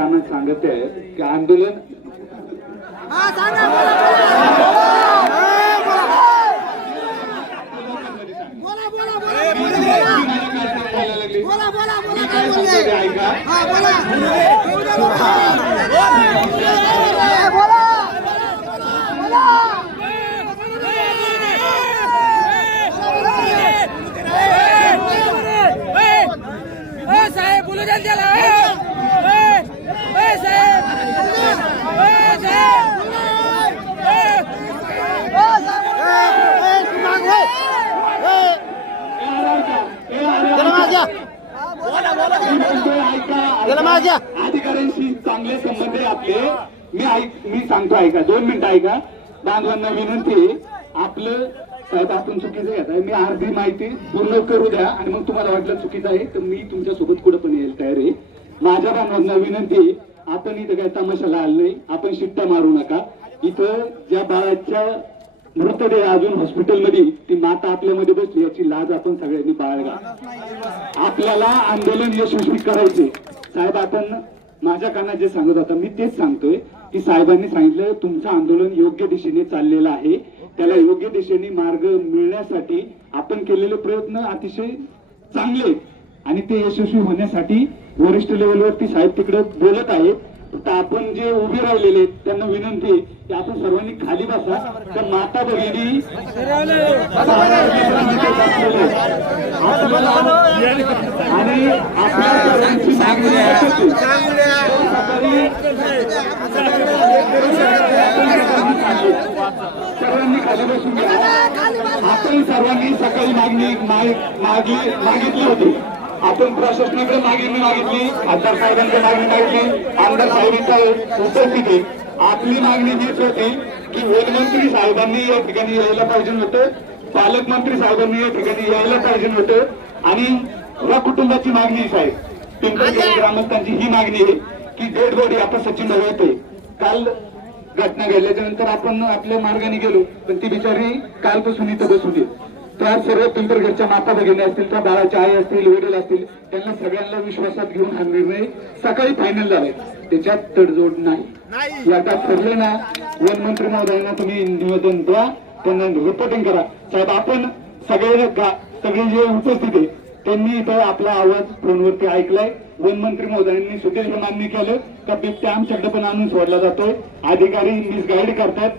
सांगत आहे की आंदोलन बोला बोला बोला बोला बोलायला लागली. बोला बोला बोला मी काय काय बोलले सांगतो ते ऐका हा बोला बोला साहेब बोलू द्या त्याला ए, ए, ए, साहेब ए, साहेब ए. अधिकाऱ्यांशी चांगले संबंध आहे आपले. मी ऐक मी सांगतो ऐका. दोन मिनिटं ऐका. बांधवांना विनंती आहे. आपलं साहेब आपण चुकीचं घेत आहे मी अर्धी माहिती पूर्ण करू द्या आणि मग तुम्हाला वाटलं चुकीचं आहे तर मी तुमच्यासोबत कुठं पण येईल तयार आहे. माझ्या बांधवांना विनंती आहे, आपण इथं काय तमाशाला आलो नाही. आपण शिट्ट्या मारू नका. इथं ज्या बाळाच्या मृतदेह अजून हॉस्पिटलमध्ये ती माता आपल्यामध्ये बसली याची लाज आपण सगळ्यांनी बाळगा आपल्याला आंदोलन यशस्वी करायचे साहेब आपण माझ्या कानात जे सांगत होता मी तेच सांगतोय की साहेबांनी सांगितलं तुमचं आंदोलन योग्य दिशेने चाललेलं आहे. त्याला योग्य दिशेने मार्ग मिळण्यासाठी आपण केलेले प्रयत्न अतिशय चांगले. आणि ते यशस्वी होण्यासाठी वरिष्ठ लेवलवरती साहेब तिकडे बोलत आहेत. तर आपण जे उभे राहिलेले आहेत त्यांना विनंती आहे की आपण सर्वांनी खाली बसा. तर माता भगिनी आणि आपल्या सर्वांची मागणी सर्वांनी खाली बसून आपण सर्वांनी सकाळी मागणी माग- मागितली होती. आपण प्रशासनाकडे मागणी मागितली. खासदार साहेबांकडे मागणी मागितली. आमदार साहेबांच्या उपस्थित आहे आपली मागणी हीच होती की वनमंत्री साहेबांनी या ठिकाणी यायला पाहिजे होतं. पालकमंत्री साहेबांनी या ठिकाणी यायला पाहिजे होतं. आणि या कुटुंबाची मागणी साहेब पिंपळगाव ग्रामस्थांची ही मागणी आहे की डेड बॉडी आता सचिन येते काल घटना घडल्याच्या नंतर आपण आपल्या मार्गाने गेलो पण ती बिचारी कालपासून इथं बसून आहे. त्या सर्व पिंपरघरच्या माता भगिनी असतील त्या बाळाच्या आई असतील वडील असतील त्यांना सगळ्यांना विश्वासात घेऊन हा निर्णय सकाळी फायनल झालाय त्याच्यात तडजोड नाही. आता ठरले ना वनमंत्री महोदयांना तुम्ही निवेदन द्या त्यांना रिपोर्टिंग करा. साहेब आपण सगळे सगळे जे उपस्थित आहे त्यांनी इथं आपला आवाज फोनवरती ऐकलाय. वनमंत्री महोदयांनी सुद्धा हे मान्य केलं. का बिबट्या आमच्याकडे पण आणून सोडला जातोय. अधिकारी मिसगाईड करतात.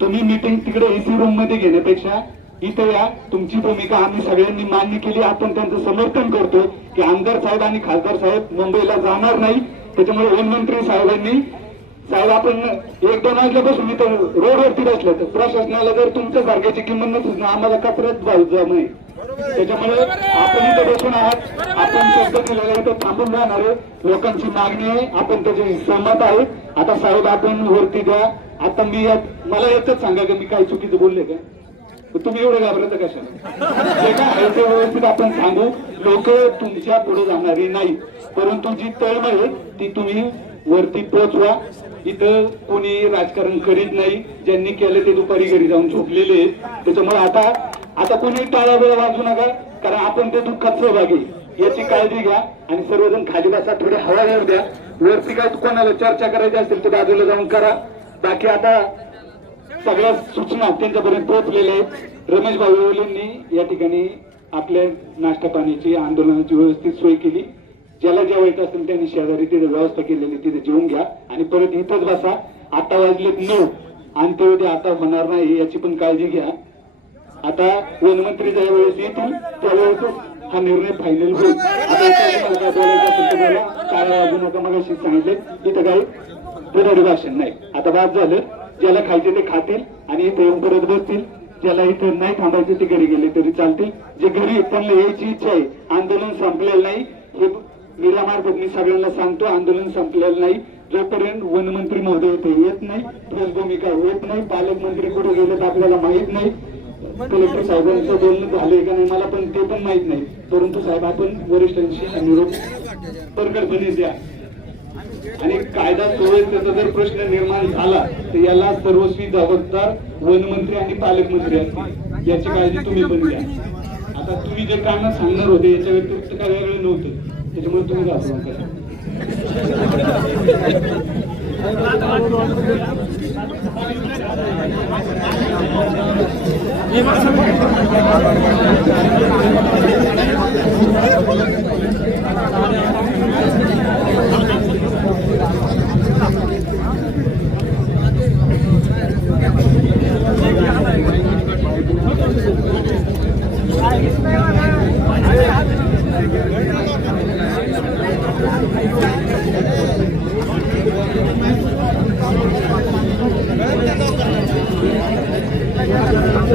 तुम्ही मीटिंग तिकडे एसी रूममध्ये घेण्यापेक्षा इथं या. तुमची भूमिका आम्ही सगळ्यांनी मान्य केली. आपण त्यांचं समर्थन करतो की आमदार साहेब आणि खासदार साहेब मुंबईला जाणार नाही. त्याच्यामुळे वनमंत्री साहेबांनी साहेब आपण एक दोन वाजल्यापासून इथं रोडवरती बसलो तर प्रशासनाला जर तुमच्या सारख्याची किंमत नसेल ना आम्हाला कचऱ्यात जाऊ नाही त्याच्यामुळे आपण इथं बसून आहात. आपण शब्द दिलेला आहे, इथं थांबून राहणार आहे. लोकांची मागणी आहे. आपण त्याची सहमत आहे आता साहेब आपण वरती द्या आता मी यात मला एकच सांगा की मी काय चुकीचं बोलले का? तुम्ही एवढं घाबरत कशाला? जे काय आहे ते व्यवस्थित आपण सांगू लोक तुमच्यापुढे जाणारी नाही परंतु जी तळमळ आहे ती तुम्ही वरती पोहोचवा इथं कोणी राजकारण करीत नाही. ज्यांनी केलं ते दुपारी घरी जाऊन झोपलेले आहेत. त्याच्यामुळे आता आता कोणी टाळा वेळ वाजू नका कारण आपण ते दुःखात सहभागी याची काळजी घ्या आणि सर्वजण खाली बसा थोडे हवा येऊ द्या. वरती काय कोणाला चर्चा करायची असेल तर बाजूला जाऊन करा. बाकी आता सगळ्या सूचना त्यांच्यापर्यंत पोहोचलेल्या आहेत. रमेश भाऊंनी या ठिकाणी आपल्या नाश्ता पाण्याची आंदोलनाची व्यवस्थित सोय केली. ज्याला जेवायचं असेल त्यांनी शेजारी तिथे व्यवस्था केलेली तिथे जेवून घ्या. आणि परत इथंच बसा. आता वाजलेत नऊ. अंत्यविधी आता होणार नाही याची पण काळजी घ्या. आता वनमंत्री ज्या वेळेस येतील त्यावेळेस हा निर्णय फायनल होईल. आता काय वाजू नका मग सांगितले. इथं काही पुढारी भाषण नाही. आता बाद झालं. ज्याला खायचे ते खातील आणि इथे येऊन परत बसतील. ज्याला इथे नाही थांबायचे ते घरी गेले तरी चालतील. जे घरी त्यांना यायची इच्छा आहे. आंदोलन संपलेलं नाही. हे निरामार्फत मी सगळ्यांना सांगतो आंदोलन संपलेलं नाही. जोपर्यंत वनमंत्री महोदय इथे येत नाही ठोस भूमिका होत नाही पालकमंत्री कुठे गेले तर आपल्याला माहीत नाही. कलेक्टर साहेबांचं बोलणं झालंय का नाही मला पण ते पण माहीत नाही. परंतु साहेब आपण वरिष्ठांशी अनुरोध निरोप द्या आणि कायदा सुव्यवस्थेचा जर प्रश्न निर्माण झाला तर याला सर्वस्वी जबाबदार वनमंत्री आणि पालकमंत्री असतील. याची काळजी तुम्ही पण घ्या. आता तुम्ही जे कामं सांगणार होते याच्या व्यतिरिक्त काही वेगळं नव्हतं. त्याच्यामुळे तुम्ही दाखवा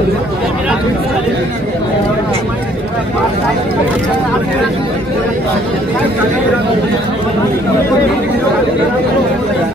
Thank you.